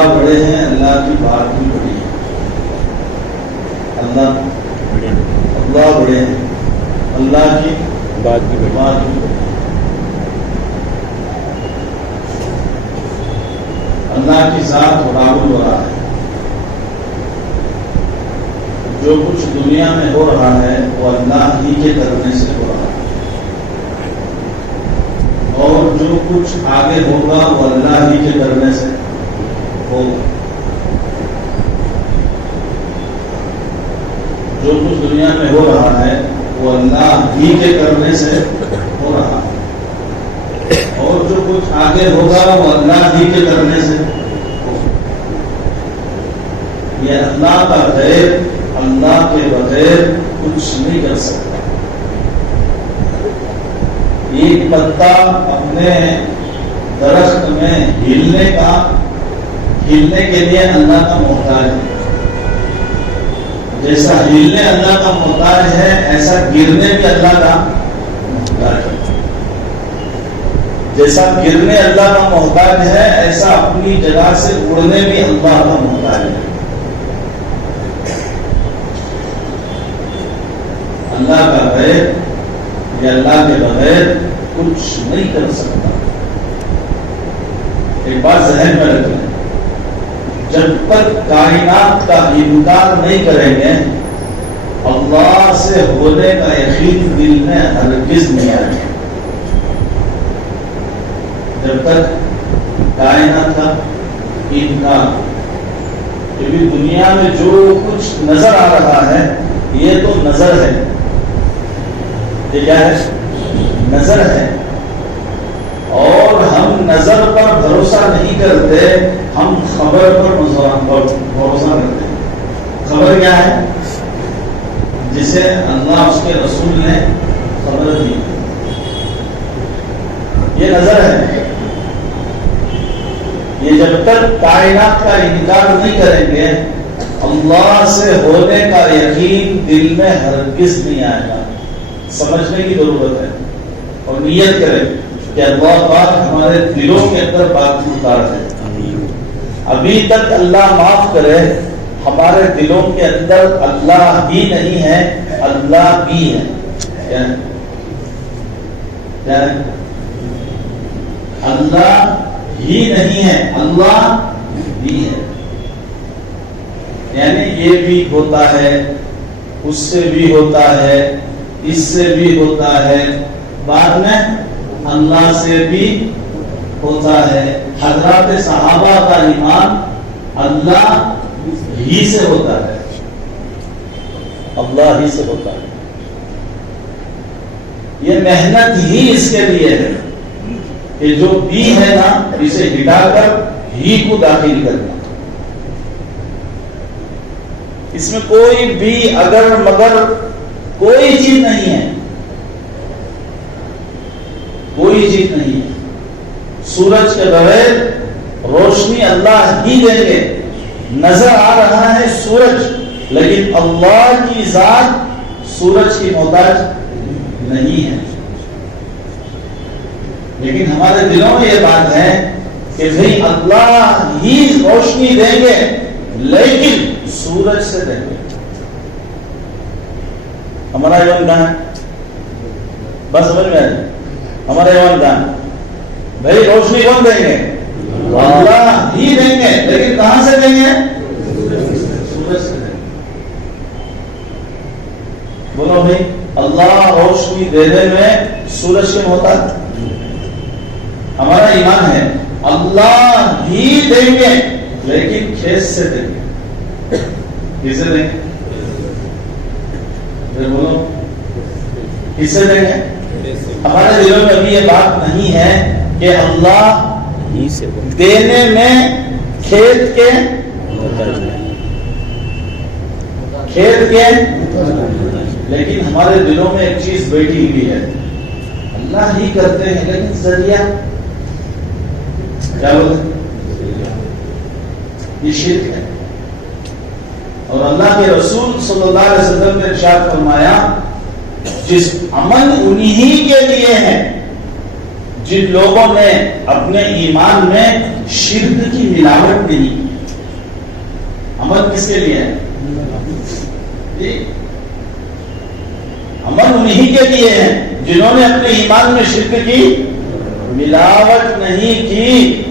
اللہ بڑے ہیں، اللہ کی بات بھی بڑی ہے. اللہ بڑے ہیں، اللہ کی بات بھی بڑی. اللہ کی ذات برابر ہو رہا ہے. جو کچھ دنیا میں ہو رہا ہے وہ اللہ ہی کے کرنے سے ہو رہا ہے، اور جو کچھ آگے ہوگا وہ اللہ ہی کے کرنے سے ہوگا. جو کچھ دنیا میں ہو رہا ہے وہ اللہ ہی کے کرنے سے ہو رہا ہے، اور جو کچھ آگے ہوگا وہ اللہ ہی کے کرنے سے ہوگا. یہ اللہ کا غیر اللہ کے بغیر کچھ نہیں کر سکتا. ایک پتا اپنے درخت میں ہلنے کے لیے اللہ کا محتاج ہے. جیسا ہلنے اللہ کا محتاج ہے ایسا گرنے بھی اللہ کا محتاج ہے. جیسا گرنے اللہ کا محتاج ہے ایسا اپنی جگہ سے اڑنے بھی اللہ کا محتاج ہے. اللہ کا غیر یا اللہ کے بغیر کچھ نہیں کر سکتا. ایک بات ذہن میں رکھیں، جب تک کائنات کا انکار نہیں کریں گے اللہ سے ہونے کا یقین دل میں ہرگز نہیں آئے گا. جب تک کائنات کا انکار، کیونکہ دنیا میں جو کچھ نظر آ رہا ہے یہ تو نظر ہے. یہ کیا ہے؟ نظر ہے. اور ہم نظر پر بھروسہ نہیں کرتے، ہم خبر پر بھروسہ کرتے ہیں. خبر کیا ہے؟ جسے اللہ اس کے رسول نے خبر دی. یہ نظر ہے. یہ جب تک کائنات کا انکار نہیں کریں گے اللہ سے ہونے کا یقین دل میں ہرگز نہیں آئے گا. سمجھنے کی ضرورت ہے اور نیت کریں کہ اللہ پاک ہمارے دلوں کے اندر بات اتار دے. ابھی تک اللہ معاف کرے، ہمارے دلوں کے اندر اللہ ہی نہیں ہے، اللہ بھی ہے. کیا ہے؟ اللہ ہی نہیں ہے، اللہ بھی ہے. یعنی یہ بھی ہوتا ہے، اس سے بھی ہوتا ہے، اس سے بھی ہوتا ہے، بعد میں اللہ سے بھی ہوتا ہے. حضرات صحابہ کا ایمان اللہ ہی سے ہوتا ہے، اللہ ہی سے ہوتا ہے. یہ محنت ہی اس کے لیے ہے کہ جو بھی ہے نا اسے ہٹا کر ہی کو داخل کرنا. اس میں کوئی بھی اگر مگر کوئی چیز نہیں ہے، کوئی چیز نہیں ہے. سورج کے بغیر روشنی اللہ ہی دیں گے. نظر آ رہا ہے سورج، لیکن اللہ کی ذات سورج کی محتاج نہیں ہے. لیکن ہمارے دلوں میں یہ بات ہے کہ بھئی اللہ ہی روشنی دیں گے لیکن سورج سے دیں گے. ہمارا ایمان کہاں ہے؟ بس سمجھ میں آئے. ہمارا ایمان کہاں ہے؟ بھائی روشنی کون دیں گے؟ اللہ ہی دیں گے، لیکن کہاں سے دیں گے؟ سورج سے دیں گے. بولو بھائی اللہ روشنی دینے میں سورج کے محتاج. ہمارا ایمان ہے اللہ ہی دیں گے لیکن کھیت سے دیں گے. کسے دیں گے؟ بولو کسے دیں گے؟ ہمارے دلوں میں ابھی یہ بات نہیں ہے کہ اللہ دینے میں کھیت کے لیکن ہمارے دلوں میں ایک چیز بیٹھی ہوئی ہے، اللہ ہی کرتے ہیں لیکن ذریعہ کیا بولتے؟ یہ شرک ہے. اور اللہ کے رسول صلی اللہ علیہ وسلم نے ارشاد فرمایا جس عمل انہی کے لیے ہے جن لوگوں نے اپنے ایمان میں شرک کی ملاوٹ نہیں کی. عمل کس کے لیے ہے؟ عمل انہی کے لیے ہے جنہوں نے اپنے ایمان میں شرک کی، ملاوٹ نہیں کی.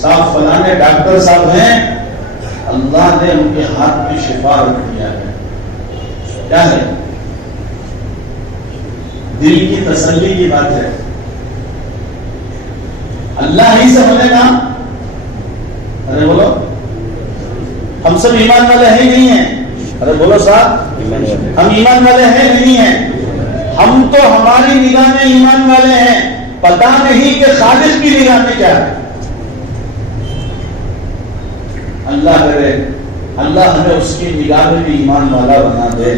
صاحب فلانے ڈاکٹر صاحب ہیں، اللہ نے ان کے ہاتھ میں شفا رکھ دیا ہے. کیا ہے؟ دل کی تسلی کی بات ہے. اللہ ہی سے بولے گا. ارے بولو، ہم سب ایمان والے ہیں نہیں ہیں؟ ارے بولو صاحب، ہم ایمان والے ہیں نہیں ہیں؟ ہم تو ہماری نگاہ میں ایمان والے ہیں، پتا نہیں کہ خالق کی نگاہ میں کیا ہے. اللہ کرے اللہ ہمیں اس کی نگاہ میں بھی ایمان والا بنا دے.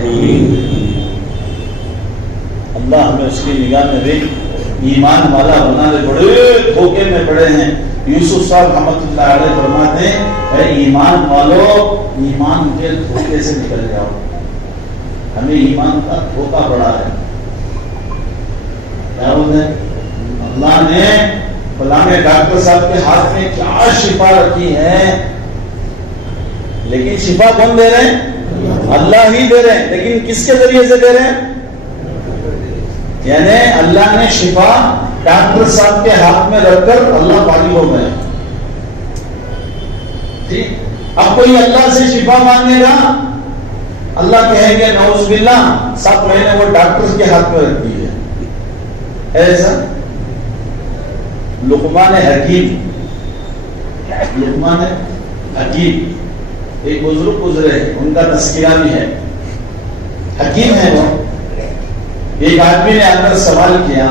اللہ ہمیں اس کی نگاہ میں بھی ایمان والا بنا دے. بڑے دھوکے میں پڑے ہیں. یوسف صاحب رحمۃ اللہ علیہ فرماتے ہیں، اے ایمان والو، ایمان کے دھوکے سے نکل جاؤ. ہمیں ایمان کا دھوکہ پڑا ہے. کیا بولتے ہیں؟ اللہ نے فلانے ڈاکٹر صاحب کے ہاتھ میں کیا شفا رکھی ہے، لیکن شفا کون دے رہے ہیں؟ اللہ ہی دے رہے ہیں. لیکن کس کے ذریعے سے دے رہے ہیں؟ یعنی اللہ نے شفا ڈاکٹر صاحب کے ہاتھ میں رکھ کر اللہ پاگل ہو گئے. ٹھیک، اب کوئی اللہ سے شفا مانگے گا، اللہ کہیں گے نعوذ باللہ صاحب میں نے وہ ڈاکٹر کے ہاتھ میں رکھ دی ہے. ایسا لقمان حکیم، لقمان حکیم ایک بزرگ گزرے، ان کا تذکرہ بھی ہے. حکیم ہے وہ. ایک آدمی نے آ کر سوال کیا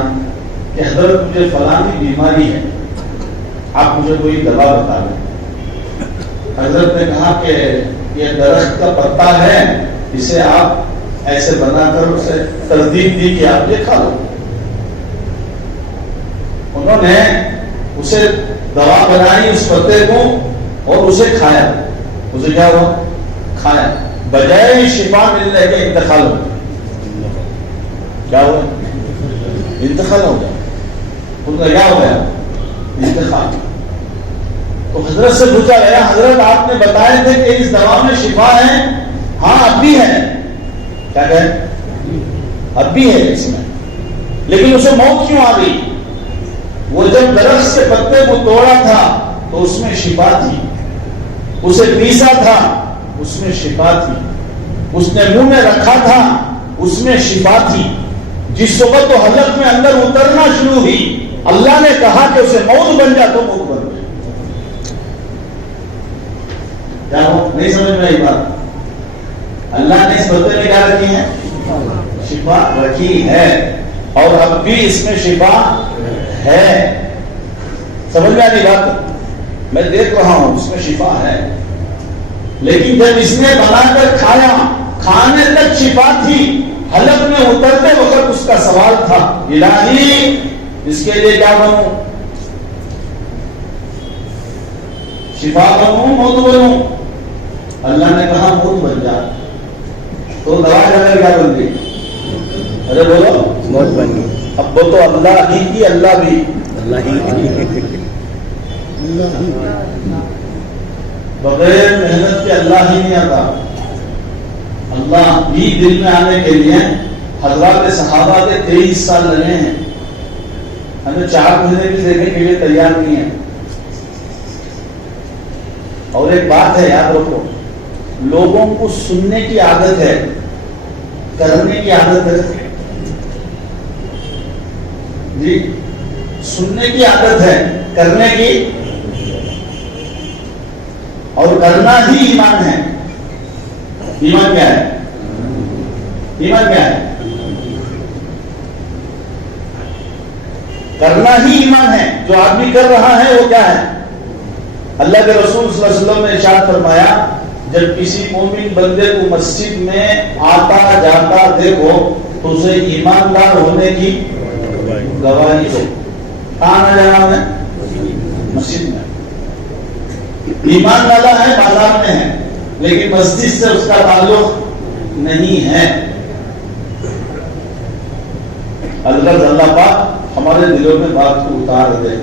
کہ حضرت مجھے فلانی بیماری ہے، آپ مجھے کوئی دوا بتا دیں. حضرت نے کہا کہ یہ درخت کا پتا ہے، اسے آپ ایسے بنا کر اسے ترتیب دی کہ آپ یہ کھا لو. انہوں نے اسے دوا بنائی اس پتے کو اور اسے کھایا. اسے کیا ہوا؟ کھایا. بجائے شفا ملنے کے انتقال ہو گیا. کیا ہوا؟ انتقال ہو گیا. ان کا کیا ہو گیا؟ انتقال. تو حضرت سے پوچھا گیا، حضرت آپ نے بتائے تھے کہ اس دوا میں شفا ہے. ہاں اب بھی ہے. کیا کہے؟ اب بھی ہے اس میں، لیکن اسے موت کیوں آ گئی؟ وہ جب درخت سے پتے کو توڑا تھا تو اس میں شفا تھی، اسے پیسا تھا اس میں شفا تھی، اس نے منہ میں رکھا تھا اس میں شفا تھی. جس وقت وہ حلق میں اندر اترنا شروع ہوئی، اللہ نے کہا کہ اسے موت بن جا تو موت بن گئی. کیا ہو؟ نہیں سمجھ میں آئی بات؟ اللہ نے اس پتے میں کیا رکھی ہے؟ شفا رکھی ہے، اور اب بھی اس میں شفا ہے. سمجھ میں آئی بات؟ میں دیکھ رہا ہوں اس میں شفا ہے. لیکن جب اس نے بنا کر کھایا، کھانے تک شفا تھی، حلق میں اترتے وقت اس کا سوال تھا، الہی اس کے لیے کیا بنوں؟ شفا بنوں موت بنوں؟ اللہ نے کہا موت بن جا. تو دوا جا کر کیا بن گئی؟ ارے بولو، موت بن گئی. اب وہ تو اللہ ہی کی، اللہ بھی اللہ ہی بغیر محنت کے اللہ ہی نہیں آتا. اللہ بھی دل میں آنے کے لیے حضرات صحابہ کے 23 سال لگے ہیں. ہمیں 4 مہینے بھی دینے کے لیے تیار نہیں ہے. اور ایک بات ہے یاد رکھو، لوگوں کو سننے کی عادت ہے، کرنے کی عادت ہے. جی، سننے کی عادت ہے، کرنے کی، اور کرنا ہی ایمان ہے. ایمان کیا ہے؟ ایمان کیا ہے؟ کرنا ہی ایمان ہے. جو آدمی کر رہا ہے وہ کیا ہے؟ اللہ کے رسول صلی اللہ علیہ وسلم نے ارشاد فرمایا، جب کسی مومن بندے کو مسجد میں آتا جاتا دیکھو تو اسے ایماندار ہونے کی گواہی دو. کہاں آنا جانا ہے؟ مسجد میں. ایمان والا ہے، بازار میں ہے، لیکن مسجد سے اس کا تعلق نہیں ہے. اللہ پاک ہمارے دلوں میں بات کو اتار دے.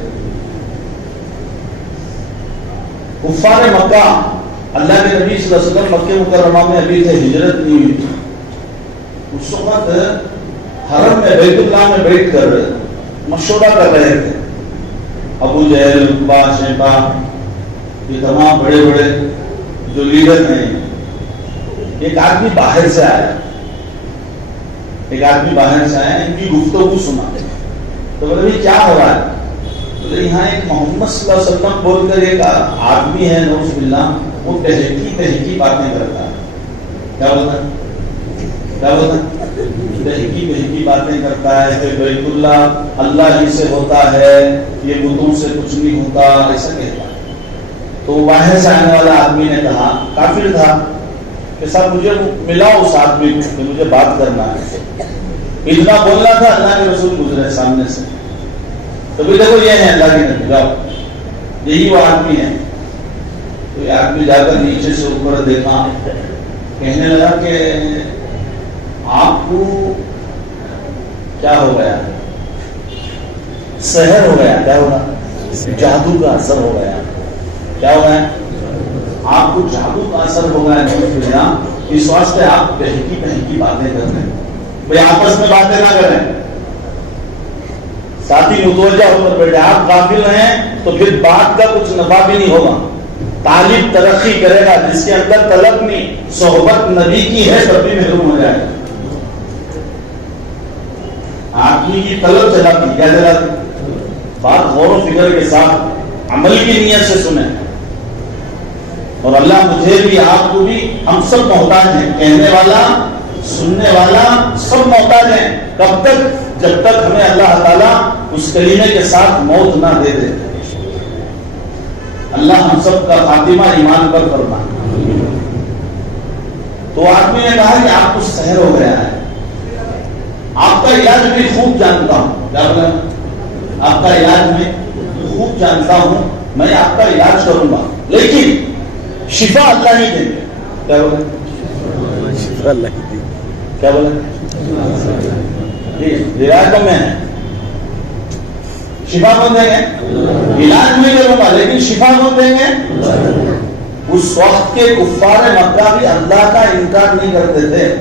کفار مکہ اللہ کے نبی صلی اللہ علیہ وسلم مکہ مکرمہ میں ابھی تھے، ہجرت نہیں ہوئی تھی. اس وقت حرم میں بیت اللہ میں بیٹھ کر مشورہ کر رہے تھے. ابو جہل، عتبہ، شیبہ، یہ تمام بڑے بڑے جو لیڈر ہیں. ایک آدمی باہر سے آیا، ان کی گفتگو سنا. تو بولے کیا ہو رہا ہے؟ بولے یہاں ایک محمد صلی اللہ علیہ وسلم بول کر ایک آدمی ہے، نعوذ باللہ، وہ تہکی باتیں کرتا ہے. کیا بولتا ہے؟ تہکی باتیں کرتا ہے کہ بیت اللہ ہی سے ہوتا ہے، یہ بتوں سے کچھ نہیں ہوتا، ایسا کہتا ہے. تو باہر سے آنے والا آدمی نے کہا، کافر تھا، کہ صاحب مجھے ملاؤ اس آدمی کو کہ مجھے بات کرنا ہے. اتنا بولنا تھا، اللہ کے رسول گزرے سامنے سے. تو بھی دیکھو یہ ہے اللہ کے نبی، جاؤ، یہی وہ آدمی ہے. تو یہ آدمی جا کر نیچے سے اوپر دیکھا، کہنے لگا کہ آپ کو کیا ہو گیا؟ سحر ہو گیا. کیا ہوگا؟ جادو کا اثر ہو گیا. کیا ہو گیا؟ آپ کو جادو کا اثر ہو گیا. اس واسطے آپ بہکی باتیں کرتے ہیں. بھائی آپس میں باتیں نہ کریں، ساتھی متوجہ ہو کر بیٹھے. آپ غافل ہیں تو پھر بات کا کچھ نفع بھی نہیں ہوگا. طالب ترقی کرے گا جس کے اندر طلب نہیں، صحبت نبی کی ہے، تب بھی محروم ہو جائے گا. آدمی کی طلب چلاتی، کیا چلاتی؟ بات غور و فکر کے ساتھ عمل کی نیت سے سنیں. اور اللہ مجھے بھی، آپ کو بھی، ہم سب محتاج ہیں. کہنے والا، سننے والا، سب محتاج ہیں. کب تک؟ جب تک ہمیں اللہ تعالیٰ اس کلمے کے ساتھ موت نہ دے دے. اللہ ہم سب کا خاتمہ ایمان پر فرمائے. تو آدمی نے کہا کہ آپ کو سحر ہو گیا ہے، آپ کا علاج بھی خوب جانتا ہوں. کیا بولا؟ آپ کا علاج میں خوب جانتا ہوں، میں آپ کا علاج کروں گا، لیکن شفا اللہ ہی دیں گے. کیا بولا؟ شفا اللہ ہی دیں گے. کیا بولا؟ علاج تو میں ہے، شفا کون دیں گے؟ علاج میں کروں گا، لیکن شفا کون دیں گے؟ اس وقت کے کفار مکہ بھی اللہ کا انکار نہیں کرتے تھے.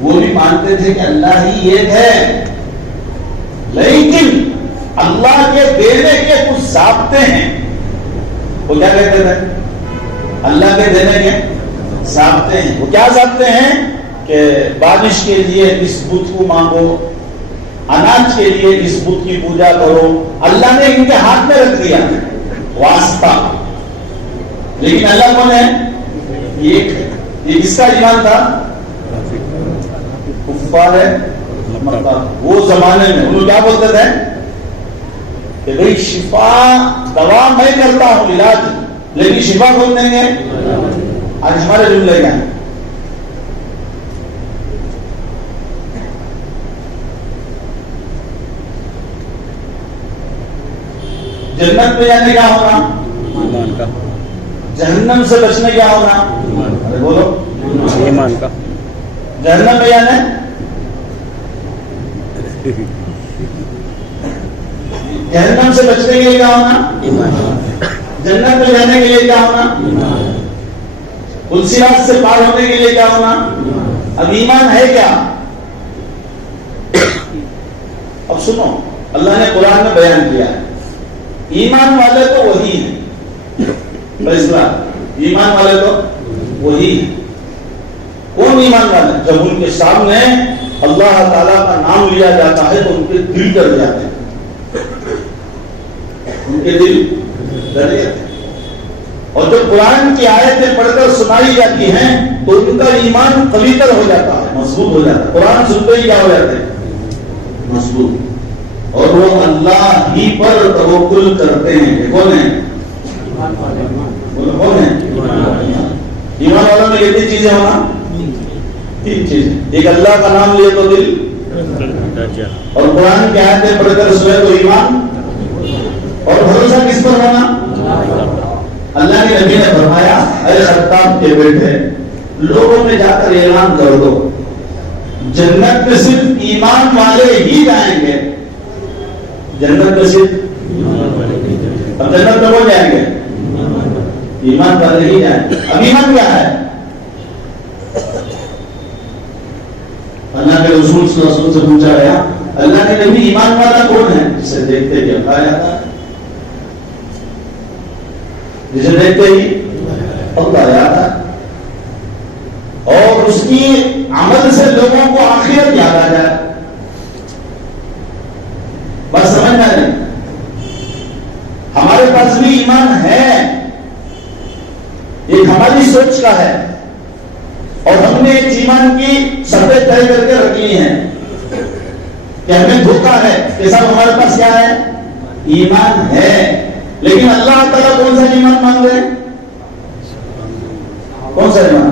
وہ بھی مانتے تھے کہ اللہ ہی ایک ہے، لیکن اللہ کے دینے کے کچھ ضابطے ہیں. وہ کیا کہتے تھے؟ اللہ کے دینے کے ضابطے ہیں. وہ کیا ضابطے ہیں؟ کہ بارش کے لیے اس بت کو مانگو، اناج کے لیے اس بت کی پوجا کرو. اللہ نے ان کے ہاتھ میں رکھ دیا واسطہ، لیکن اللہ کون ہے؟ یہ کس کا ایمان تھا؟ کفار ہے مکہ. وہ زمانے میں انہوں کیا بولتے تھے کہ بھئی شفا، دوا میں کرتا ہوں، علاج، لیکن شفا کون دیں گے؟ آج ہمارے جملے کیا ہیں؟ جنت میں جانے کیا ہونا؟ جہنم سے بچنے کیا ہونا؟ بولو، ایمان کا. جہنم میں جانے، جہنم سے بچنے کے لیے کیا ہونا؟ جنت میں جانے کے لیے کیا ہونا؟ پلسیرات سے پار ہونے کے لیے کیا ہونا؟ اب ایمان ہے کیا؟ اب سنو، اللہ نے قرآن میں بیان کیا ہے ایمان والے تو وہی ہیں. ایمان والے تو وہی ہیں. کون ایمان والے؟ جب ان کے سامنے اللہ تعالیٰ کا نام لیا جاتا ہے تو ان کے دل ڈر جاتے ہیں. ان کے دل ڈر جاتے ہیں. اور جب قرآن کی آیتیں پڑھ کر سنائی جاتی ہیں تو ان کا ایمان قوی تر ہو جاتا ہے، مضبوط ہو جاتا ہے. قرآن سنتے ہی کیا ہو جاتے ہیں؟ مضبوط. اور وہ اللہ ہی پر توکل کرتے ہیں. کون ہیں؟ کون ہیں؟ ایمان والوں میں کتنی چیزیں ہونا؟ 3 چیزیں. ایک اللہ کا نام لیے تو دل، اور قرآن کی آیتیں پڑھ کر سوئے تو ایمان، اور بھروسہ کس پر ہونا؟ اللہ کے نبی نے فرمایا، اے خطاب کے بیٹے، لوگوں میں جا کر اعلان کر دو جنت میں صرف ایمان والے ہی جائیں گے. جنت میں صرف، اب جنت میں کون جائیں گے؟ ایمان والے ہی جائیں. اب ایمان کیا ہے؟ اللہ کے رسول صلی اللہ علیہ وسلم سے پوچھا گیا اللہ کے نبی ایمان والا کون ہے؟ جسے دیکھتے ہی اللہ یاد آتا ہے, جسے دیکھتے ہی اللہ یاد آتا ہے, اور اس کی عمل سے لوگوں کو آخرت یاد آ جائے. بس سمجھنا ہے ہمارے پاس بھی ایمان ہے, ایک ہماری سوچ کا ہے, اور ہم نے ایک ایمان کی سطح طے کر کے رکھی ہے کہ ہمیں دھوکا ہے کہ صاحب ہمارے پاس کیا ہے؟ ایمان ہے. لیکن اللہ تعالیٰ کون سا ایمان مانگ رہے ہیں؟ کون سا ایمان؟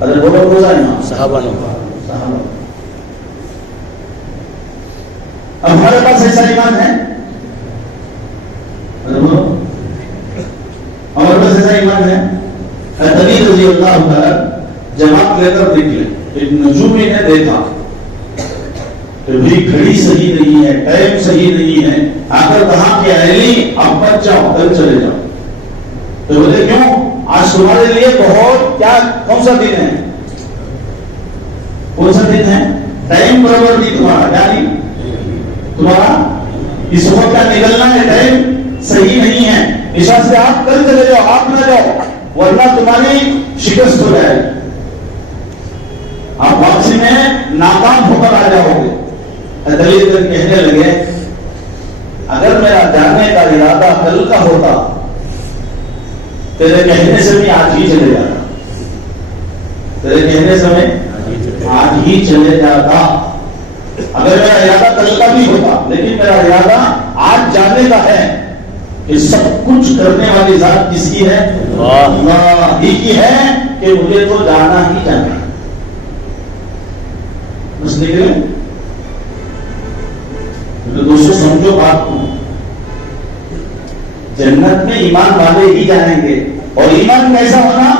ارے بولو کون سا ایمان؟ صحابہ. اب ہمارے پاس ایسا ایمان ہے؟ ارے بولو ہمارے پاس ایسا ایمان ہے؟ حضرت رضی اللہ تعالیٰ جماعت لے کر نکلے, ایک نجومی نے دیکھا کہ بھئی گھڑی صحیح نہیں ہے, ٹائم صحیح نہیں ہے, آ کر کہا کہ اہلی اب بچ جاؤ, کل چلے جاؤ. تو بولے کیوں؟ آج تمہارے لیے بہت کیا, کون سا دن ہے؟ کون سا دن ہے؟ ٹائم برابر نہیں تمہارا, کیا نہیں تمہارا اس وقت کا نکلنا ہے, ٹائم صحیح نہیں ہے, اس وجہ سے آپ کل چلے جاؤ, آپ نہ جاؤ, ورنہ تمہاری شکست ہو جائے گی, آپ واپسی میں ناکام ہو کر آ جاؤ گے. دلیل کہنے لگے اگر میرا جانے کا ارادہ کل کا ہوتا تیرے کہنے سے بھی آج ہی چلے جاتا, تیرے کہنے سے میں آج ہی چلے جاتا. اگر میرا ارادہ کل کا بھی ہوتا, لیکن میرا ارادہ آج جانے کا ہے کہ سب کچھ کرنے والی ذات کس کی ہے؟ اللہ ہی کی ہے, کہ مجھے تو جانا ہی جانا. بس نکلے دوستوں سمجھو بات کو, جنت میں ایمان والے ہی جائیں گے. اور ایمان کیسا ہونا؟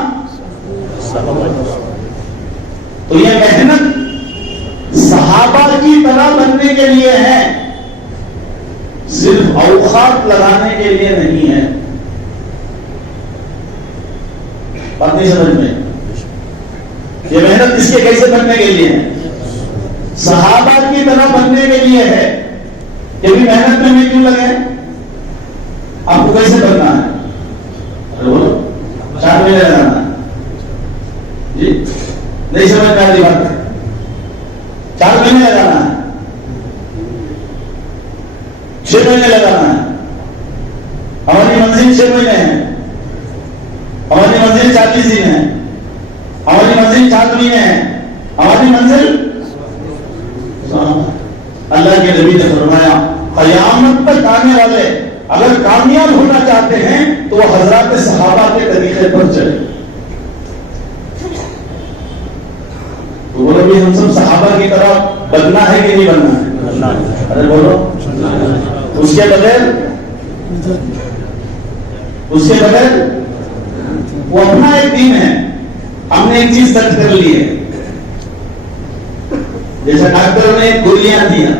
تو یہ محنت صحابہ کی طرح بننے کے لیے ہے, صرف اوقات لگانے کے لیے نہیں ہے. بات نہیں سمجھ میں؟ یہ محنت اس کے کیسے بننے کے لیے ہے؟ صحابہ کی طرح بننے کے لیے ہے. یہ بھی محنت میں کیوں لگے؟ آپ کو کیسے بننا ہے؟ بولو 4 مہینے لگانا ہے جی, نہیں سمجھ میں آتی بات ہے. 4 مہینے لگانا ہے, 6 مہینے لگانا ہے. ہماری منزل 6 مہینے ہے, ہماری منزل 40 دن ہے, ہماری منزل 7 مہینے ہے, ہماری منزل. اللہ کے نبی نے فرمایا قیامت تک آنے والے اگر کامیاب ہونا چاہتے ہیں تو وہ حضرات صحابہ کے طریقے پر چلے. تو بولو بھی ہم سب صحابہ کی طرح بننا ہے کہ نہیں بننا ہے؟ ارے بولو, اس کے بغیر وہ اپنا ایک دین ہے. ہم نے ایک چیز سرچ کر لی ہے, جیسے ڈاکٹر نے گولیاں دیا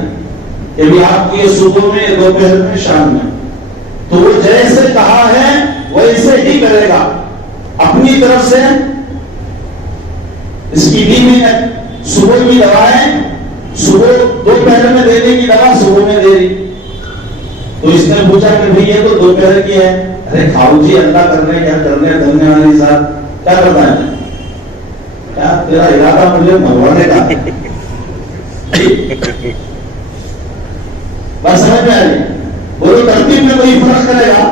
کہ بھی آپ کو یہ صبح میں, دوپہر میں, شام میں, تو وہ جیسے کہا ہے ویسے ہی کرے گا. اپنی طرف سے اس کی بھی محنت, صبح کی دوائیں صبح, دوپہر میں دینے کی دوا صبح میں دے رہی. تو اس نے پوچھا کہ بھئی یہ تو دوپہر کی ہے. ارے کھاؤ جی, اللہ کرنے کیا کرنے کرنے والی ذات کیا کرتا ہے, کیا تیرا ارادہ مجھے مروانے کا؟ بات سمجھ میں آ رہی؟ بولو ترتیب میں کوئی فرق کرے گا؟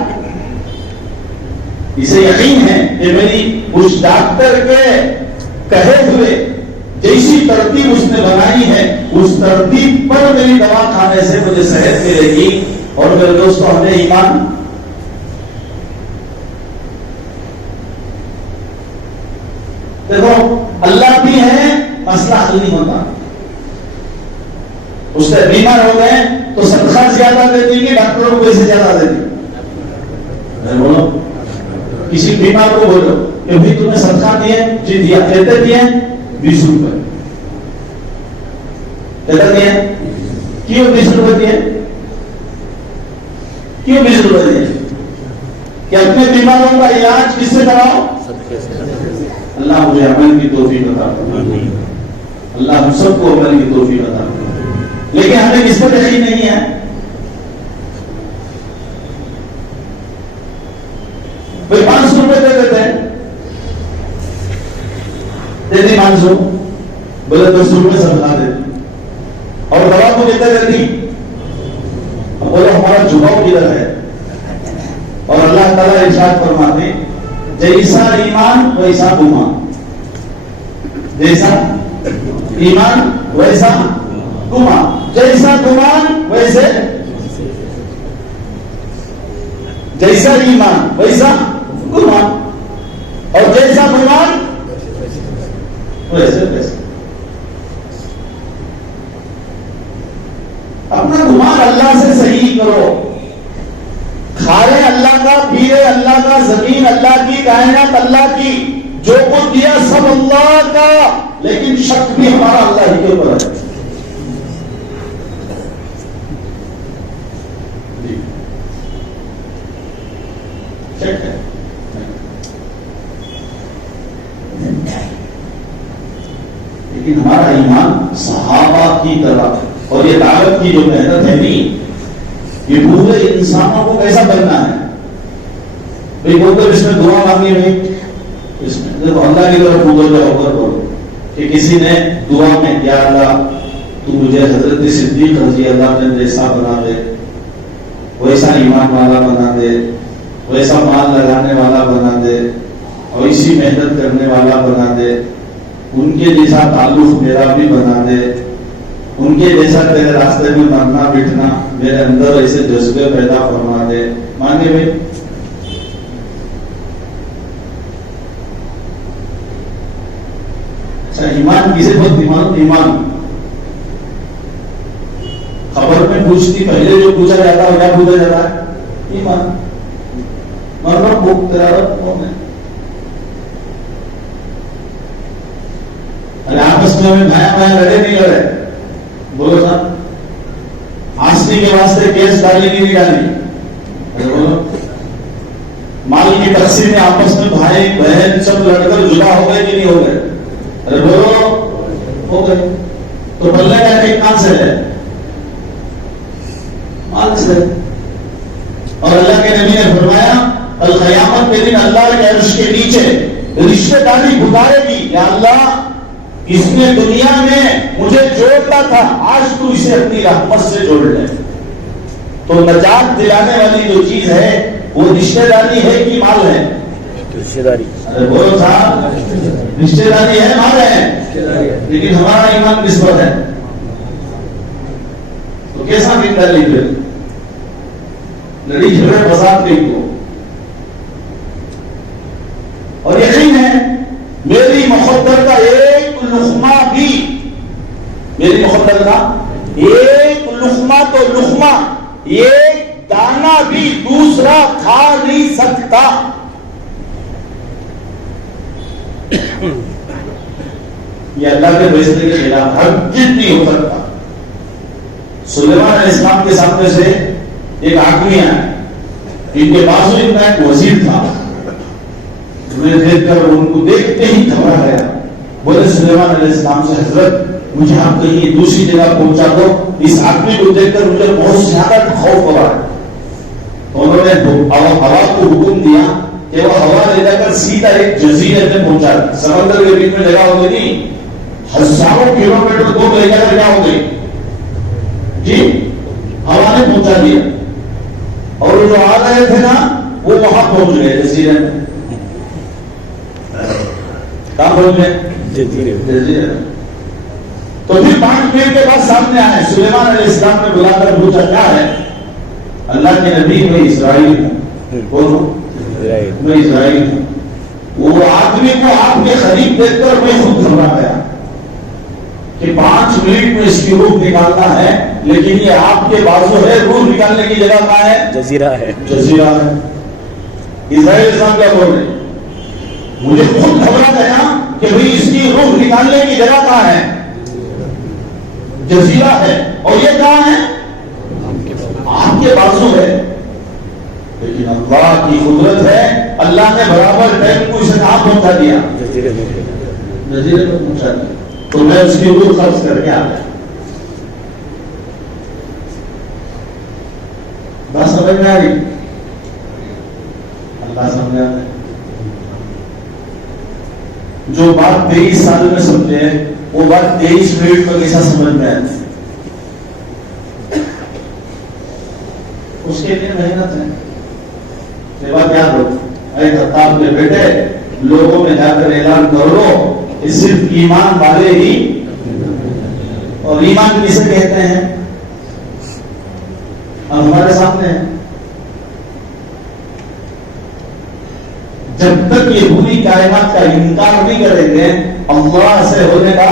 اسے یقین ہے کہ میری اس ڈاکٹر کے کہے ہوئے جیسی ترتیب اس نے بنائی ہے, اس ترتیب پر میری دوا کھانے سے مجھے صحت ملے گی. اور میرے دوستوں ہمیں ایمان دیکھو, اللہ بھی ہے, مسئلہ حل نہیں ہوتا. اس سے بیمار ہو گئے تو صدقہ زیادہ دیتی کہ ڈاکٹروں کو پیسے زیادہ دیتی؟ بولو, کسی بیمار کو بولو کہ بھائی تم نے صدقہ دیے, جی دیا, کہتے دیے 20 روپے, کہتے دیے, کیوں 20 روپے دیے, کیوں 20 روپے دیے؟ کہ اپنے بیماروں کا علاج کس سے کراؤ؟ اللہ مجھے عمل کی توفیق عطا فرمائے، اللہ ہم سب کو عمل کی توفیق عطا فرمائے۔ لیکن ہمیں کس پر یقین نہیں ہے؟ کوئی 500 روپے دے دیتے ہیں، دے دی 500، بولے 10 روپے صدقہ دے دی، اور دوا کو کتنے دے دی؟ اب بولو ہمارا جھکاؤ کدھر ہے؟ اور اللہ تعالیٰ ارشاد فرماتے جیسا ایمان ویسا گمان، جیسا ایمان ویسا گمان، جیسا گمان ویسے، جیسا ایمان ویسا گمان، اور جیسا گمان ویسے ویسے۔ اپنا گمان اللہ سے صحیح کرو، کھارے اللہ کا، پیرے اللہ کا، زمین اللہ کی، کائنات اللہ کی، جو کچھ دیا سب اللہ کا، لیکن شک بھی ہمارا اللہ ہی کے اوپر ہے۔ شک ہے، لیکن ہمارا ایمان صحابہ کی طرح، اور یہ دعوت کی جو محنت ہے نہیں، یہ پورے انسانوں کو کیسا بننا ہے؟ بھائی بولتے اس میں دعا مانگی بھائی، اس میں دیکھو اللہ کی طرف متوجہ ہو کر بولو کہ کسی نے دعا میں یا اللہ تو مجھے حضرت صدیق رضی اللہ عنہ جیسا بنا دے، ویسا ایمان والا بنا دے، ویسا مال لگانے والا بنا دے، ویسی محنت کرنے والا بنا دے، ان کے جیسا تعلق میرا بھی بنا دے، ان کے جیسا تیرے راستے میں مرنا بٹنا میرے اندر ایسے جذبے پیدا فرما دے۔ مانگے بھائی، اچھا ایمان کسے بہت ایمان خبر میں پوچھتی، پہلے جو پوچھا جاتا ہے کیا پوچھا جاتا ہے؟ ایمان، مرنا بھوک تیرا رب کون ہے؟ ارے آپس میں بھائی لڑے نہیں لڑے، بولو صاحب، آسنی کے واسطے کیس ڈالی نہیں نکالی، بولو مال کی تقسیم میں آپس میں بھائی بہن سب لڑ کر جدا ہو گئے کہ نہیں ہو گئے؟ ارے بولو ہو گئے، تو بلے کا ٹھیک کہاں سے ہے؟ مال سے۔ اور اللہ کے نبی نے فرمایا القیامت کے دن اللہ کے عرش کے نیچے رشتہ داری پکارے گی، یا اللہ اس نے دنیا میں مجھے جوڑتا تھا، آج تو اسے اپنی رحمت سے جوڑ لے۔ تو نجات دلانے والی جو چیز ہے وہ رشتہ داری ہے کہ مال ہے؟ رشتہ داری۔ ارے بولو صاحب، رشتہ داری ہے، مال ہے، لیکن ہمارا ایمان کس پر ہے؟ تو کیسا ملتا لی پھر لڑی جھگڑے فساد کے کو؟ اور یقین ہے میری مقدر کا ایک لقمہ بھی، میری مقدر کا ایک لقمہ تو لقمہ، ایک دانہ بھی دوسرا کھا نہیں سکتا۔ یہ اللہ کے فیصلے کے خلاف ہرگز نہیں ہو سکتا۔ سلیمان علیہ السلام کے سامنے سے ایک آدمی آیا، ان کے بازو ان کا ایک وزیر تھا، انہیں دیکھ کر ان کو دیکھتے ہی گھبرا گیا، بولے سلیمان علیہ السلام سے حضرت مجھے آپ کہیں دوسری جگہ پہنچا دو، اس آدمی کو دیکھ کر مجھے بہت زیادہ خوف ہو رہا ہے۔ تو انہوں نے ہوا کو حکم دیا کہ وہ ہوا لے جا کر سیدھا ایک جزیرے میں پہنچا دے، سمندر کے بیچ میں جگہ ہو گئی نہیں، ہزاروں کلومیٹر دور لے جا کر کیا ہو گئی جی، ہوا نے پہنچا دیا، اور جو آ رہے تھے نا وہ وہاں پہنچ گئے جزیرے میں۔ کہاں پہنچ گئے؟ جزیرے۔ تو پھر 5 منٹ کے بعد سامنے آئے، سلیمان علیہ السلام نے بلا کر پوچھا کیا ہے؟ اللہ کے نبی میں اسرائیل ہوں، بولو میں اسرائیل ہوں۔ وہ آدمی کو آپ کے قریب دیکھ کر میں خود گھبرا گیا کہ 5 منٹ میں اس کی روح نکالنا ہے، لیکن یہ آپ کے بازو ہے، روح نکالنے کی جگہ کہاں ہے؟ جزیرہ ہے، جزیرہ ہے۔ اسرائیل اسلام کیا بول رہے؟ مجھے خود گھبرا گیا کہ بھئی اس کی روح نکالنے کی جگہ کہاں ہے؟ جزیرہ ہے، اور یہ کہاں ہے؟ آپ کے بازو ہے۔ لیکن اللہ کی قدرت ہے، اللہ نے برابر ٹائم کو اسے کہاں پہنچا دیا؟ جزیرے پر پہنچا دیا. تو میں اس کی روح خرچ کر کے آ گیا. بات سمجھ میں آ رہی؟ اللہ سمجھا ہے. جو بات 23 سال میں سمجھے وہ بات 23 منٹ میں کیسا سمجھ میں آتی؟ اس کے لیے محنت ہے. یہ بات یاد رکھو. اے خطاب کے بیٹے، لوگوں میں جا کر اعلان کر لو کہ صرف ایمان والے ہی، اور ایمان کسے کہتے ہیں؟ اب ہمارے سامنے ہے. جب تک یہ پوری کائنات کا انکار نہیں کریں گے اللہ سے ہونے کا،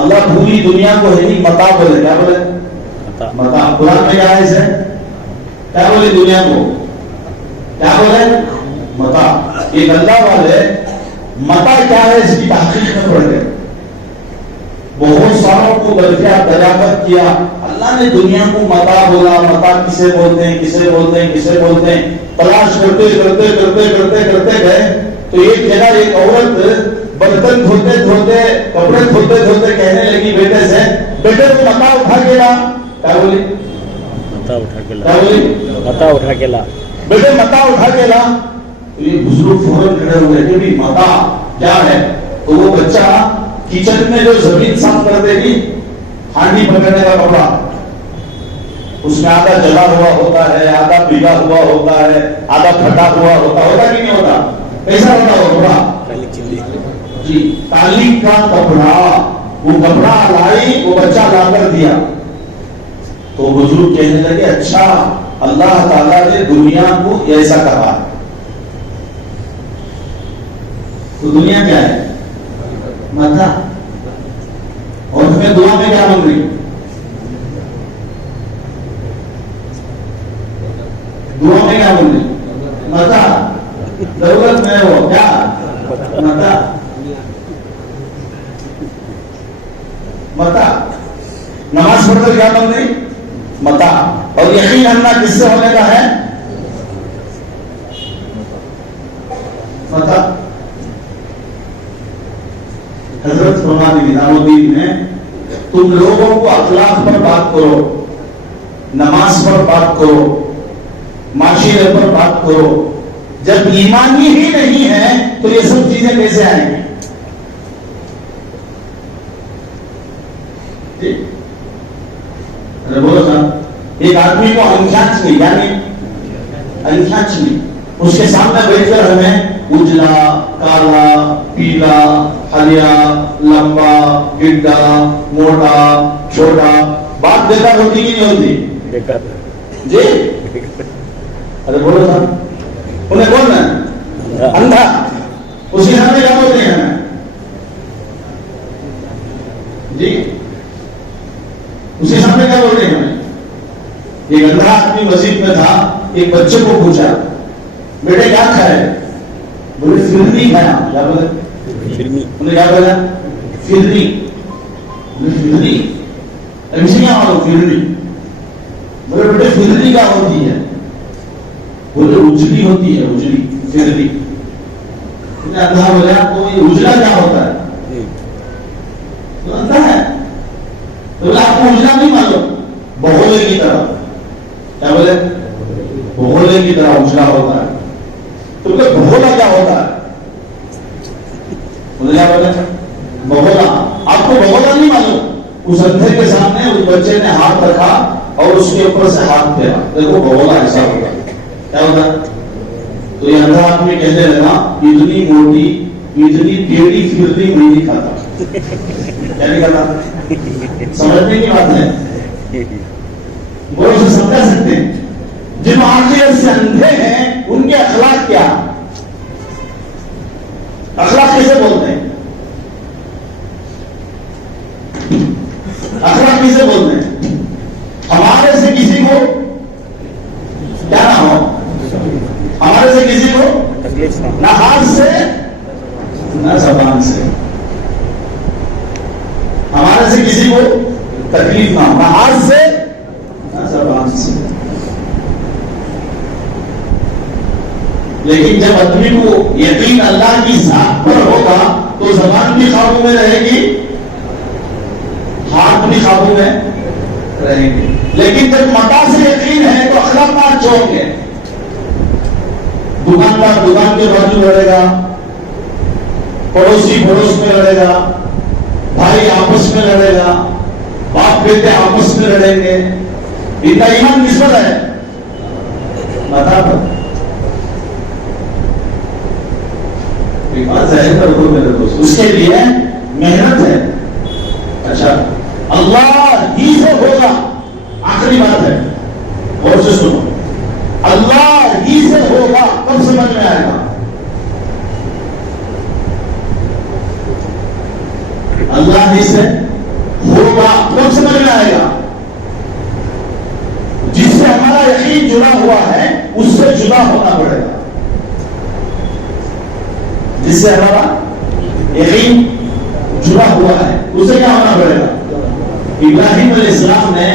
اللہ پوری دنیا کو ہے نہیں متا بولے. کیا بولے؟ متا. قرآن میں کیا ہے اسے؟ کیا بولے دنیا کو؟ کیا بولے؟ متا. ایک اللہ والے متا کیا ہے اس کی تحقیق میں پڑھ گئے. بہت ساروں کو دریافت کیا. اللہ نے دنیا کو متا بولا. متا کسے بولتے ہیں، کسے بولتے ہیں، کسے بولتے ہیں؟ تلاش کرتے کرتے کرتے کرتے کرتے گئے تو ایک جگہ ایک عورت برتن دھوتے دھوتے، کپڑے دھوتے دھوتے کہنے لگی بیٹے سے، بیٹے کو متا اٹھا کے لا. کیا بولی؟ متا اٹھا کے لا. کیا بولی؟ متا اٹھا کے لا. بیٹے متا اٹھا کے لا. تو یہ بزرگ فوراً کھڑے ہوئے کہ بھی متا کیا ہے؟ تو وہ بچہ کچن میں جو زمین صاف کر دے گی، ہانڈی پکڑنے کا کپڑا، اس میں آدھا جلا ہوا ہوتا ہے، آدھا بھیگا ہوا ہوتا ہے، آدھا پھٹا ہوا ہوتا کہ نہیں ہوتا؟ کیسا ہوتا وہ کپڑا؟ جی تعلیم کا کپڑا. وہ کپڑا لائی، وہ بچہ لا کر دیا. تو بزرگ کہنے لگے اچھا اللہ تعالیٰ نے دنیا کو ایسا کہا. تو دنیا کیا ہے؟ متا. اور پھر دعا میں کیا مانگ رہی؟ دعا میں کیا مانگ رہی؟ متا. ضرورت میں ہو کیا؟ متا. متا. نماز پڑھ کر کیا مانگ رہی؟ متا. اور یقین کرنا کس سے ہونے کا ہے؟ متا. حضرت فرماتے نظام الدین نے تم لوگوں کو اخلاق پر بات کرو، نماز پر بات کرو، معاشرے پر بات کرو. جب ایمانی ہی نہیں ہے تو یہ سب چیزیں کیسے آئیں گی؟ بولو صاحب. ایک آدمی کو انکھانچنی، یعنی انکھانچنی، اس کے سامنے بیٹھ کر ہمیں اجلا، کالا، پیلا، ہریا، لمبا، گڈا، موٹا، چھوٹا، بات بیکار ہوتی کہ نہیں ہوتی؟ جی ارے بولو صاحب. انہیں بولنا ہے اندھا. اسی سامنے کیا بولتے ہیں ہمیں؟ جی اسی سامنے کیا بولتے ہیں ہمیں؟ ایک اندھا آدمی مسجد میں تھا. ایک بچے کو پوچھا بیٹے کیا کھائے؟ بولے فرنی کھایا. کیا بولے؟ انہیں کیا بولا؟ فرنی. فرنی ایسے کیا معلوم فرنی؟ بولے بیٹے فرنی کیا ہوتی ہے؟ بولے اجلی ہوتی ہے. اجلی فرنی. اندھا بولا تو یہ اجلا کیا ہوتا ہے؟ تو اندھا ہے. تو بولے آپ کو اجلا نہیں معلوم؟ بغولے کی طرح. کیا بولے؟ بغولے کی طرح اجلا ہوتا ہے. تو بولے بغولا کیا ہوتا ہے؟ بغولا. آپ کو بغولا نہیں معلوم؟ اس اندھے کے سامنے اس بچے نے ہاتھ رکھا اور اس کے اوپر سے ہاتھ پھیرا. دیکھو بغولا ایسا ہوگا. کیا ہوتا؟ تو یہ اندھا آدمی کہنے لگا اتنی موٹی اتنی ٹیڑھی فرنی میں نہیں کھاتا. کیا نہیں کھاتا؟ سمجھنے کی بات ہے. وہ اسے سمجھا سکتے ہیں. جن آخرت سے اندھے ہیں ان کے اخلاق کیا؟ اخلاق کیسے بولتے ہیں؟ اخلاق کیسے بولتے ہیں؟ ہمارے سے کسی کو کیا نہ ہو، ہمارے سے کسی کو نہ ہاتھ سے نہ زبان سے، ہمارے سے کسی کو تکلیف نہ ہو، نہ ہاتھ سے نہ زبان سے. لیکن جب آدمی کو یقین اللہ کی ذات پر ہوگا تو زبان بھی قابو میں رہے گی، ہاتھ بھی قابو میں رہیں گے. لیکن جب متا سے یقین ہے تو اخلاقات چوک ہے. دکاندار دکان کے بازو لڑے گا، پڑوسی پڑوس میں لڑے گا، بھائی آپس میں لڑے گا، باپ بیٹے آپس میں لڑیں گے. اتنا ایمان کس پر ہے؟ متا پر. ظاہر کر دو میرے دوست، اس کے لیے محنت ہے. اچھا اللہ ہی سے ہوگا، آخری بات ہے اور سے سنو، اللہ ہی سے ہوگا کب سمجھ میں آئے گا؟ اللہ ہی سے ہوگا کب سمجھ میں آئے گا؟ جس سے ہمارا یقین جڑا ہوا ہے اس سے جدا ہونا پڑے گا. جس سے ہمارا یقین جڑا ہوا ہے اسے کیا ہونا پڑے گا؟ ابراہیم علیہ السلام نے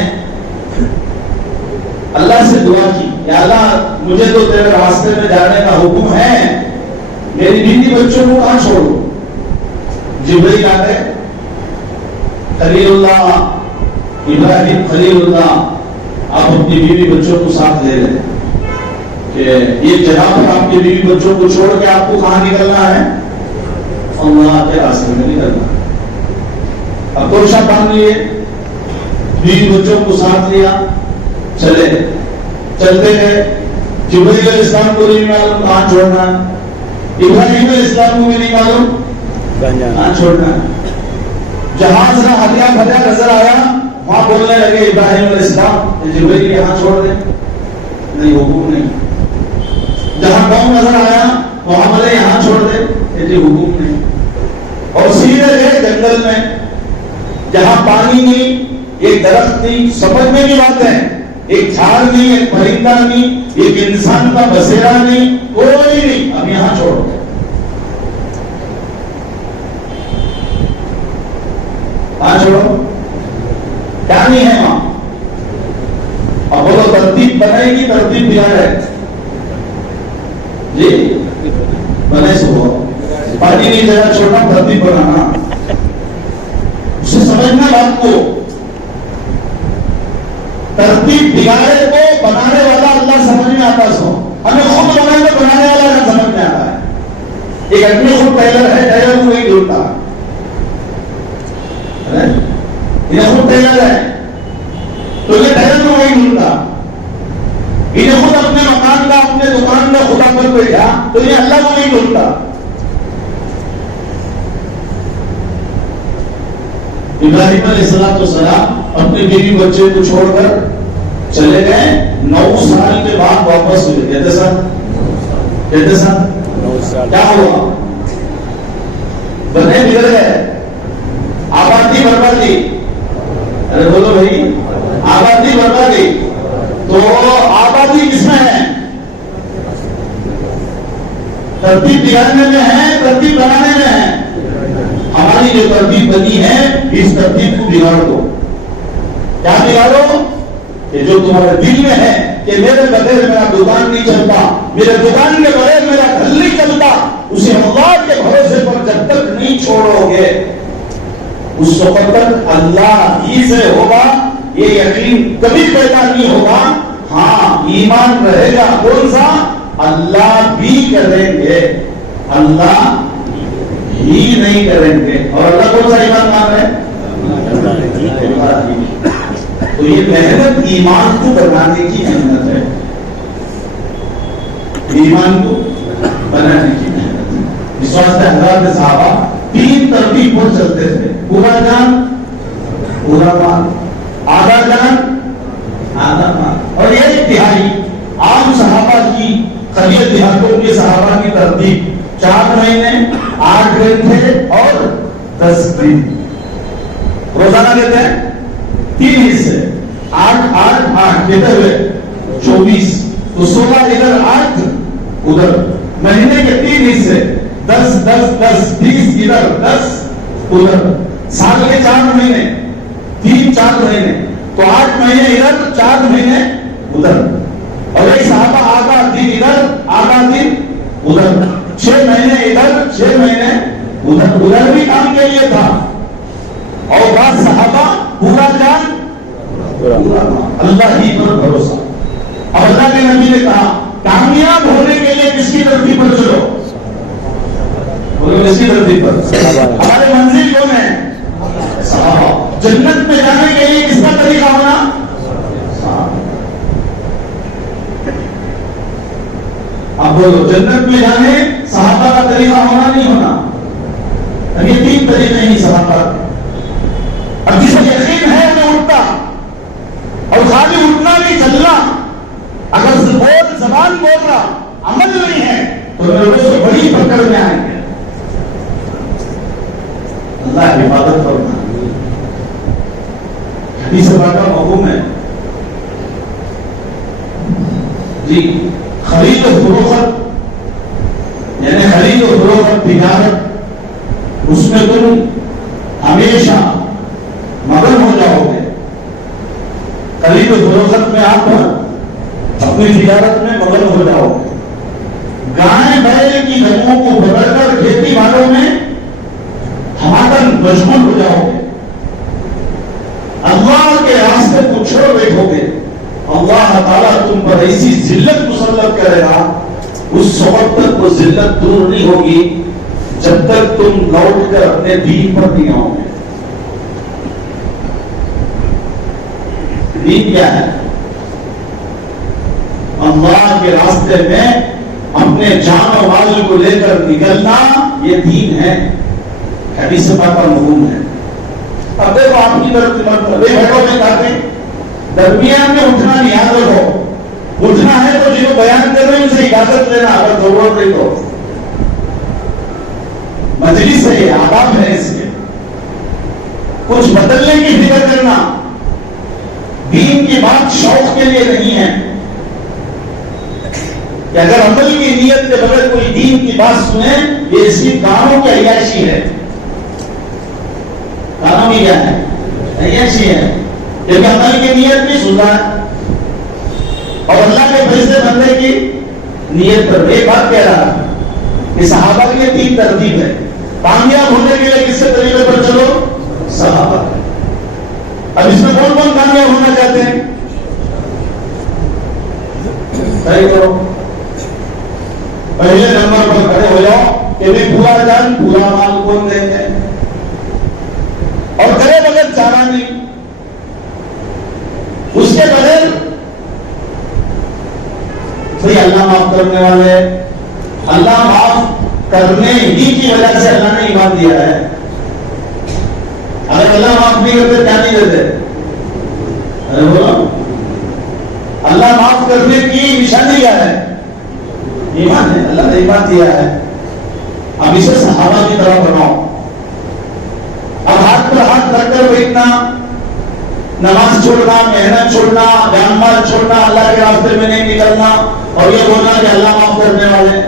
اللہ سے دعا کی، یا اللہ مجھے تو تیرے راستے میں جانے کا حکم ہے، میری بیوی بچوں کو کہاں چھوڑوں؟ جبرائیل آتے، خلیل اللہ ابراہیم خلیل اللہ آپ اپنی بیوی بچوں کو ساتھ لے لیں کہ یہ جگہ پر آپ کے بیوی بچوں کو چھوڑ کے آپ کو کہاں نکلنا ہے؟ اللہ کے راستے میں نکلنا. اب تو شاہ باندھ لیے، بیوی بچوں کو ساتھ لیا، چلے چلتے گئے. جبرائیل علیہ السلام کو نہیں معلوم کہاں چھوڑنا ہے، ابراہیم علیہ السلام کو بھی نہیں معلوم کہاں چھوڑنا ہے. جہاں ذرا ہریا بھریا نظر آیا وہاں بولنے لگے ابراہیم علیہ السلام جبرائیل یہاں چھوڑ دیں، نہیں حکم نہیں. جہاں قوم نظر آیا وہاں بولے یہاں چھوڑ دے، یہ حکم نہیں. اور سیدھے گئے جنگل میں، جہاں پانی نہیں، ایک درخت نہیں، سمجھنے کی بات ہے، ایک جھاڑ نہیں، ایک پرندہ نہیں، ایک انسان کا بسیرا نہیں، کوئی نہیں. اب یہاں چھوڑو، وہاں چھوڑو، کیا نہیں ہے وہاں. اب بولو ترتیب بنائے گی، ترتیب بگاڑ ہے جی، بنے سو پانی نہیں جگہ چھوڑنا، ترتیب بنانا، اسے سمجھنا بات کو. ترتیب بگاڑے کو بنانے والا اللہ سمجھ میں آتا سو، ہمیں خود بنانے کو بنانے والا اللہ سمجھ میں آتا ہے. ایک آدمی خود ٹیلر ہے، ٹیلر کو نہیں ڈھونڈتا، یہ خود ٹیلر ہے تو یہ ٹیلر کو نہیں ڈھونڈتا. یہ خود اپنے مکان کا اپنے دکان میں خدا پر بیٹھا تو یہ اللہ کو نہیں ڈھونڈتا. ابراہیم علیہ السلام اپنے بیوی بچے کو چھوڑ کر چلے گئے. 9 سال کے بعد واپس ہوئے. کہتے سر کیا ہوا؟ بنے بگڑ گئے، آبادی بربادی. ارے بولو بھائی، آبادی بربادی. تو آبادی کس میں ہے؟ ترتیب بگاڑنے میں ہے، ترتیب بنانے میں ہے. ہماری جو ترتیب بنی ہے اس ترتیب کو بگاڑ دو. کیا بگاڑو؟ کہ جو تمہارے دل میں ہے کہ میرے بغیر میرا دکان نہیں چلتا، میرے دکان کے بغیر میرا گھر نہیں چلتا، اسے اللہ کے بھروسے پر جب تک نہیں چھوڑو گے اس وقت تک اللہ ہی سے ہوگا. یہ یقین کبھی پیدا نہیں ہوگا. ہاں ایمان رہے گا کون سا؟ اللہ بھی کریں گے، اللہ ہی نہیں کریں گے. اور اللہ کون سا ایمان مان رہے ہیں؟ تو یہ محنت ایمان کو بنانے کی محنت ہے، ایمان کو بنانے کی محنت ہے. اس واسطے حضرات صحابہ 3 ترتیب پر چلتے تھے. پورا جان پورا مان، آدھا جان آدھا مان. اور یہ تہائی عام صحابہ کی خلیل دیہاتوں کے صحابہ کی ترتیب 4 مہینے 8 گھنٹے اور 10 دن. روزانہ دیتے ہیں 3 حصے، 8 8 8 کہتے ہوئے 24. تو 16 ادھر 8 ادھر. مہینے کے 3 حصے 10 10 10 20 ادھر 10 ادھر. سال کے 4 مہینے 3 4 مہینے تو 8 مہینے ادھر 4 مہینے ادھر. اور یہ صحابہ آدھا دن ادھر آدھا دن ادھر 6 مہینے ادھر 6 مہینے ادھر بھی کام کے لیے تھا. اور بعض صحابہ پورا جان اللہ ہی پر بھروسہ. اب اللہ کے نبی نے کہا کامیاب ہونے کے لیے کس کی ترتیب پر چلو؟ کس کی ترتیب پر؟ ہمارے منزل کون ہے؟ صحابہ. جنت میں جانے کے لیے کس کا طریقہ ہونا؟ اب بولو جنت میں جانے صحابہ کا طریقہ ہونا نہیں ہونا؟ اب یہ 3 طریقے نہیں صحابہ. اب جسے یقین ہے وہ اٹھتا، اور خالی اٹھنا نہیں چلنا. اگر زبان بول رہا عمل نہیں ہے تو لوگوں سے بڑی پکڑ میں آئیں گے. اللہ حفاظت کرنا. حدیث پاک کا حکم ہے جی خرید و فروخت، یعنی خرید و فروخت تجارت، اس میں تم ہمیشہ مگن ہو جاؤ گے. خرید و فروخت میں آپ اپنی تجارت میں مگن ہو جاؤ گے. گائے بیل کی رگوں کو پکڑ کر کھیتی باڑوں میں ہمارن مشغول ہو جاؤ گے. اللہ کے راستے کو چھوڑ بیٹھو گے. اللہ تعالیٰ تم پر ایسی ذلت مسلط کرے گا، اس وقت تک وہ ذلت دور نہیں ہوگی جب تک تم لوٹ کر اپنے دین پر نہیں آؤ گے. دین کیا ہے؟ اللہ کے راستے میں اپنے جان و مال کو لے کر نکلنا، یہ دین ہے. حدیث پاک کا مفہوم ہے. اب دیکھو آپ کی طرف بیٹھو میں کہتے ہیں درمیان میں اٹھنا نہیں، یاد رکھو. اٹھنا ہے تو جنہوں بیان کر رہے ہیں ان سے اجازت لینا، اگر ضرورت نہیں تو. مجلس ہے، آداب ہے، اس کے کچھ بدلنے کی فکر کرنا. دین کی بات شوق کے لیے نہیں ہے کہ اگر عمل کی نیت کے بغیر کوئی دین کی بات سنے یہ اس کی کانوں کی عیاشی ہے. کانوں کی کیا ہے؟ عیاشی ہے. کیونکہ عمل کی نیت بھی سن رہا ہے اور اللہ کے فیصلے بندے کی نیت پر. ایک بات کہہ رہا کہ صحابہ کے لیے 3 ترتیب ہے. کامیاب ہونے کے لیے کس سے طریقے پر چلو؟ صحابہ. اب اس میں کون کون کامیاب ہونا چاہتے ہیں؟ صحیح کرو. پہلے نمبر پر کھڑے ہو جاؤ کہ بھی پورا جان پورا مال کون دیں گے، اور کرے بغیر چارہ نہیں. اس کے بغیر بھائی اللہ معاف کرنے والے، اللہ معاف کرنے ہی کی وجہ سے اللہ نے ایمان دیا ہے. اگر اللہ معاف نہیں کرتے کیا نہیں دیتے؟ ارے بولو اللہ معاف کرنے کی نشانی کیا ہے؟ ایمان ہے. اللہ نے ایمان دیا ہے. اب اسے صحابہ کی طرح بناؤ. اب ہاتھ پر ہاتھ رکھ کر بیٹھنا، نماز چھوڑنا، محنت چھوڑنا، جان مال چھوڑنا، اللہ کے راستے میں نہیں نکلنا اور یہ بولنا کہ اللہ معاف کرنے والے،